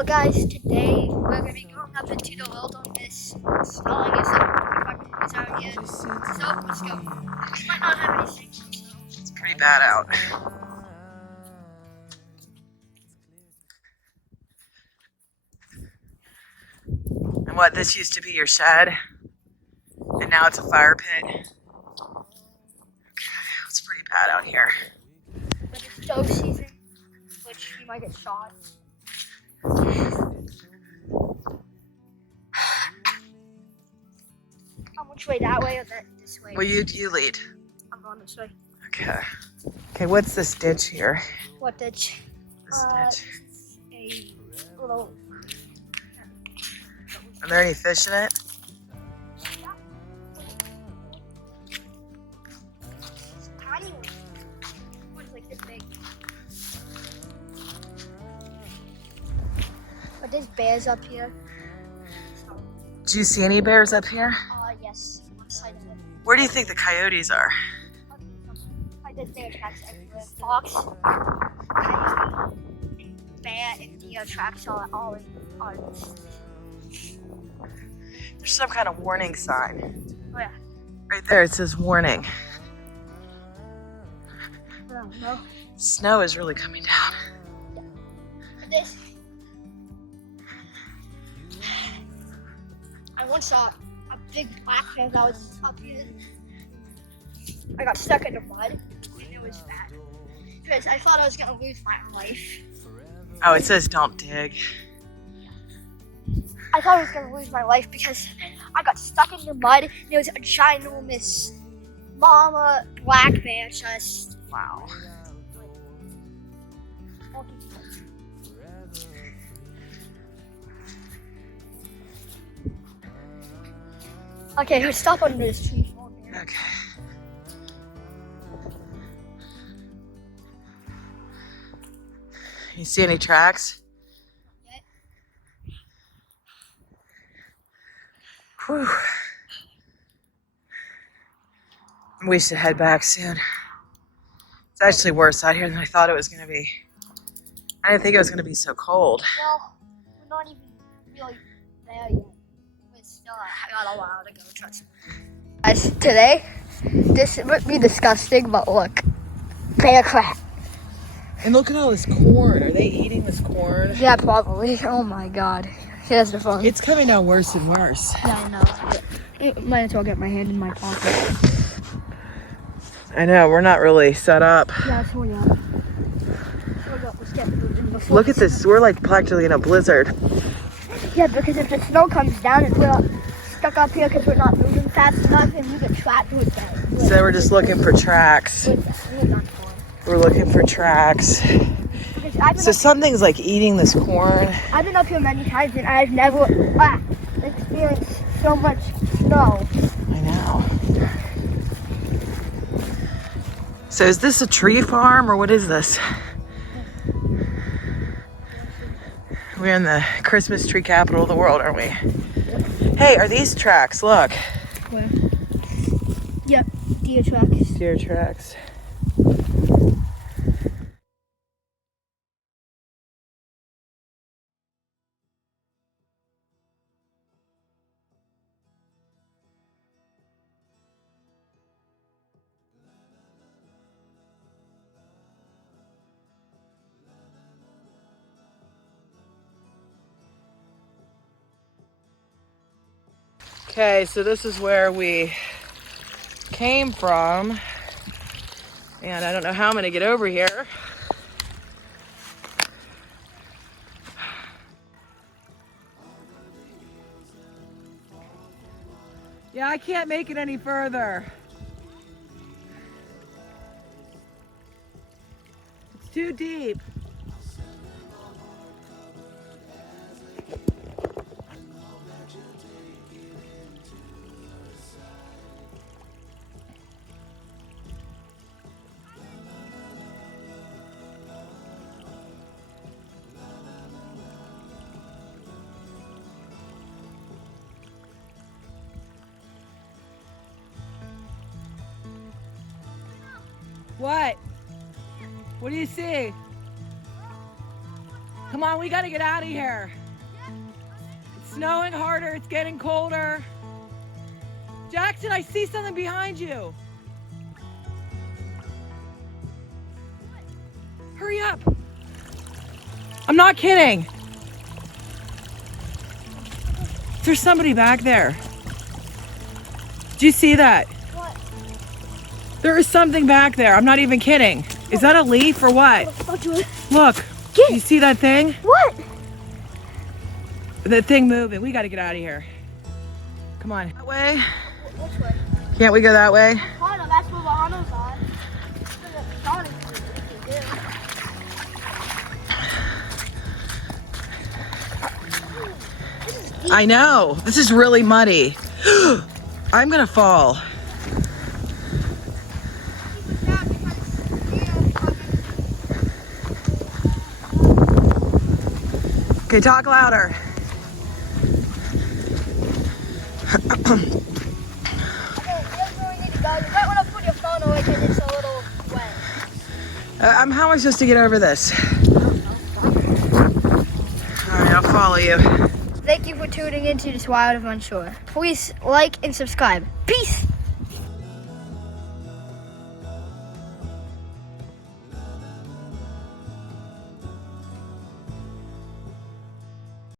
Well, guys, today we're gonna be going up into the wilderness, installing a factories out here. So let's go. We might not have any signal, so It's pretty bad out. And what, this used to be your shed, and now it's a fire pit. Okay, it's pretty bad out here. but it's stove season, which you might get shot. Which way, that way or this way? Well, you lead. I'm going this way. Okay. Okay, what's this ditch here? What ditch? This ditch. A little. Are there any fish in it? Tiny one. One's like this big. But there's bears up here. So, Do you see any bears up here? yes, one side of it. Where do you think the coyotes are? I did bear tracks everywhere. Fox, coyote, and bear and deer tracks are all in this. There's some kind of warning sign. Oh yeah. Right there, it says warning. I don't know. Snow is really coming down. This. I once saw a big black bear that was up here. I got stuck in the mud, and it was bad. Because I thought I was gonna lose my life. Oh, it says don't dig. I thought I was gonna lose my life because I got stuck in the mud. And there was a ginormous mama black bear just Wow. Okay, let's stop under this tree. Okay. You see any tracks? Whew. We should head back soon. It's actually worse out here than I thought it was going to be. I didn't think it was going to be so cold. Well, we're not even really there yet. We're still, I got a while to go, trust me. Guys, today, this would be disgusting, but look. Bear crap. And look at all this corn. Are they eating this corn? Yeah, probably. Oh my god. Here's the phone. It's coming down worse and worse. Yeah, I know. Might as well get my hand in my pocket. I know, we're not really set up. Yeah, so yeah. Let's get moving before Look at this. We're like practically in a blizzard. Yeah, because if the snow comes down and we're stuck up here because we're not moving fast enough and we get trapped with that. So we're just looking for tracks. We're looking for tracks. So something's like eating this corn. I've been up here many times and I've never experienced so much snow. I know. So is this a tree farm or what is this? We're in the Christmas tree capital of the world, aren't we? Hey, are these tracks? Look. Where? Yep, deer tracks. Deer tracks. Okay, so this is where we came from. And I don't know how I'm gonna get over here. Yeah, I can't make it any further. It's too deep. What? What do you see? Come on, we gotta get out of here. It's snowing harder, it's getting colder. Jackson, I see something behind you. Hurry up. I'm not kidding. There's somebody back there. Do you see that? What? There is something back there. I'm not even kidding. Is that a leaf or what? Don't do it. Look. Get- You see that thing? What? That thing moving. We got to get out of here. Come on. That way? Which way? Can't we go that way? Hold on, that's where Bahano's on. I know. This is really muddy. I'm going to fall. Okay, talk louder. Okay, here's where we need to go. You might want to put your phone away because it's a little wet. How am I supposed to get over this? All right, I'll follow you. Thank you for tuning into this Wild of Unsure. Please like and subscribe. Peace!